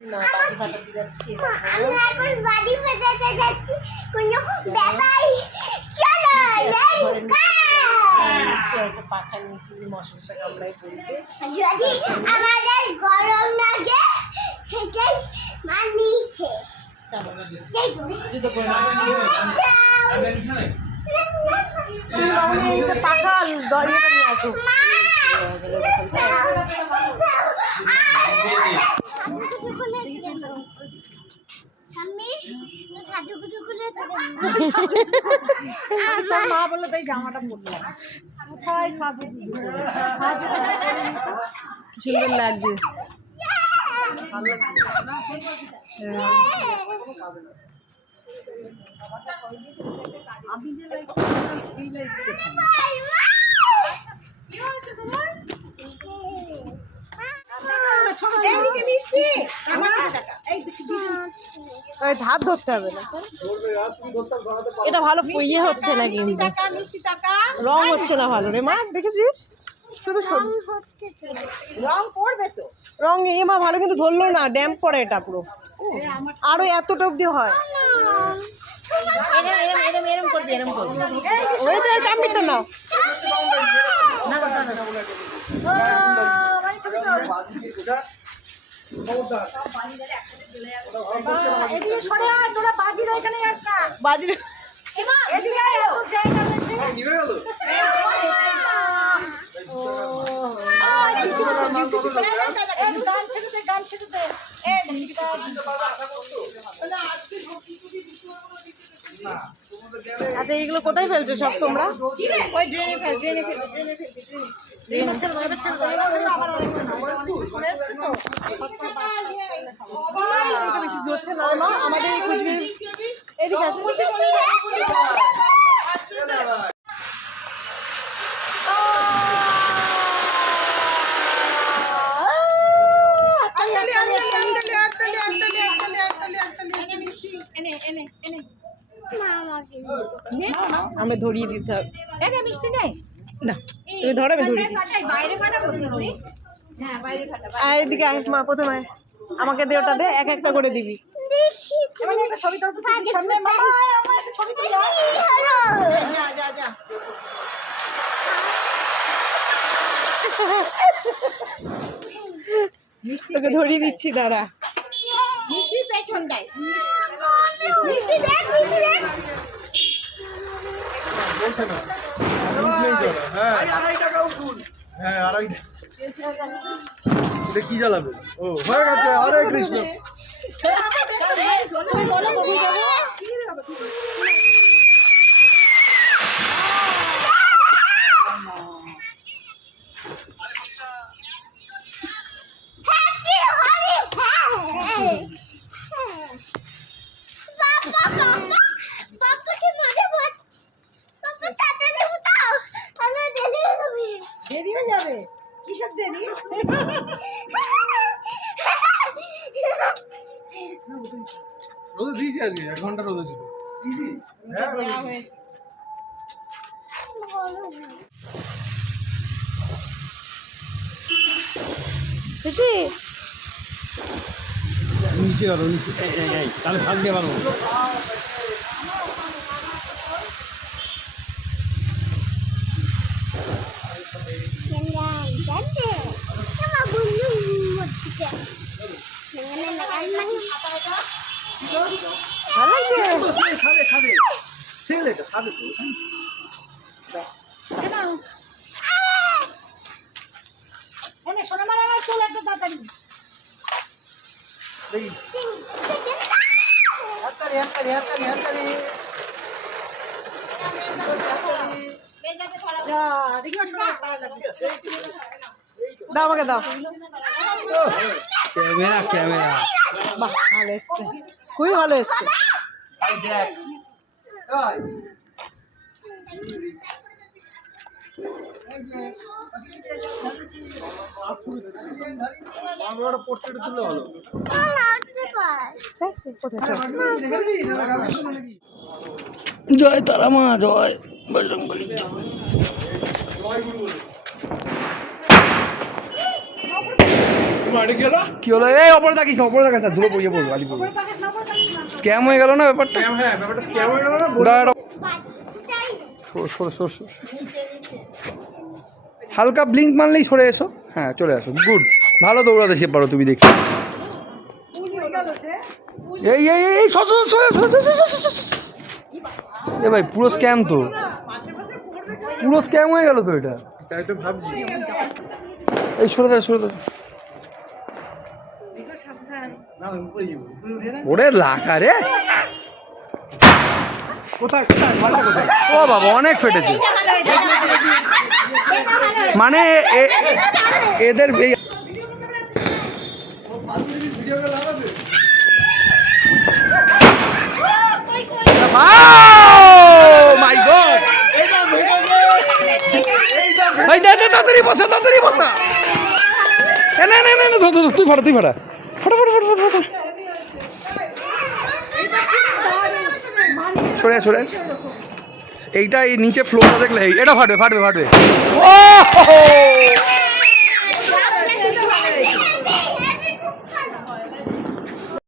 না বাজি ফাটাতে যাচ্ছি আমরা এখন বাড়ি ফেরাতে যাচ্ছি কোনো ব্যাপার চলো নিচে একটা পাখা নিয়েছি মশা কামড়ায় পড়বে যদি আমাদের গরম লাগে সেটাই মানিয়েছে পাখা দরজাটা নিয়ে আসো মা বললো তাই জামাটা পরলাম কোথায় সুন্দর লাগছে আমি যে ধার ধরতে হবে না এটা ভালো ইয়ে হচ্ছে না কিন্তু রং হচ্ছে না ভালো রে মা দেখেছিস শুধু রং করবে তো রং এ মা ভালো কিন্তু ধরলো না ড্যাম্প পড়ে এটা পুরো আরো এতটা অব্দি হয় এরম করবি ওই তো কাম্পিটা নাও বাজির আচ্ছা এইগুলো কোথায় ফেলছো সব তোমরা ওই ড্রেনে ফেল আমাদের এই কুচবিহার এদিকে আমি ধরিয়ে দিতে হবে মিষ্টি নেই না তুমি ধরো আমি ধরিয়ে দিচ্ছি এদিকে আয় মা প্রথমে আমাকে দে ওটা দে এক একটা করে দিবি তোকে ধরিয়ে দিচ্ছি দাঁড়া মিষ্টির পেছনটায় কি জ্বালাবে ও হয়ে গেছে হরে কৃষ্ণ দেরি হয়ে যাবে কিসের দেরি রোদে দিয়েছি আজকে 1 ঘন্টা রোদে ছিল খুশি নিচে গেল নিচে তাহলে থাকতে পারবো ভালো লাগছে সোনামার আমার চলে একটা তাড়াতাড়ি দাও আমাকে দাও ক্যামেরা বাহ ভালো এসছে খুবই ভালো এসছে পোর্ট্রেট তুললে ভালো জয় তারা মা জয় বজরংবলী জয় কি হলো? এই ওপরে থাকিস না, ওপরে থাকিস না, দূরে পড়িয়ে পড়বো, আলি পড়বো। স্ক্যাম হয়ে গেল না ব্যাপারটা? হ্যাঁ ব্যাপারটা স্ক্যাম হয়ে গেল না? দাঁড়া, তাই সর, সর, সর। হালকা ব্লিঙ্ক মারলেই সরে এসো। হ্যাঁ চলে আসো, গুড। ভালো দৌড়াতে সে পারো তুমি, দেখি। এই এই এই সর, সর, সর, সর, সর, সর, সর, সর। এ ভাই পুরো স্ক্যাম তো, পুরো স্ক্যাম হয়ে গেল তো এটা। তাই তো ভাবছি। এই সরে দাও, সরে দাও। না উপরে যাবো। ওরে লাখা রে, কোথায় কোথায় মারটা কোথায়? ও বাবা অনেক ফেটেছে। মানে এদের এই ভিডিওটা লাগাবে? মাই গড, ভাই দে দে, তাড়াতাড়ি বসা, তাড়াতাড়ি বসা। না না না না, তুই ফাটা, তুই ফাটা, ফাটা ফাটা ফাটা ফাটা ফাটা। সরে আয়, সরে আয়। এইটা এই নিচে ফ্লোরটা দেখলে এটা ফাটবে, ফাটবে, ফাটবে। ও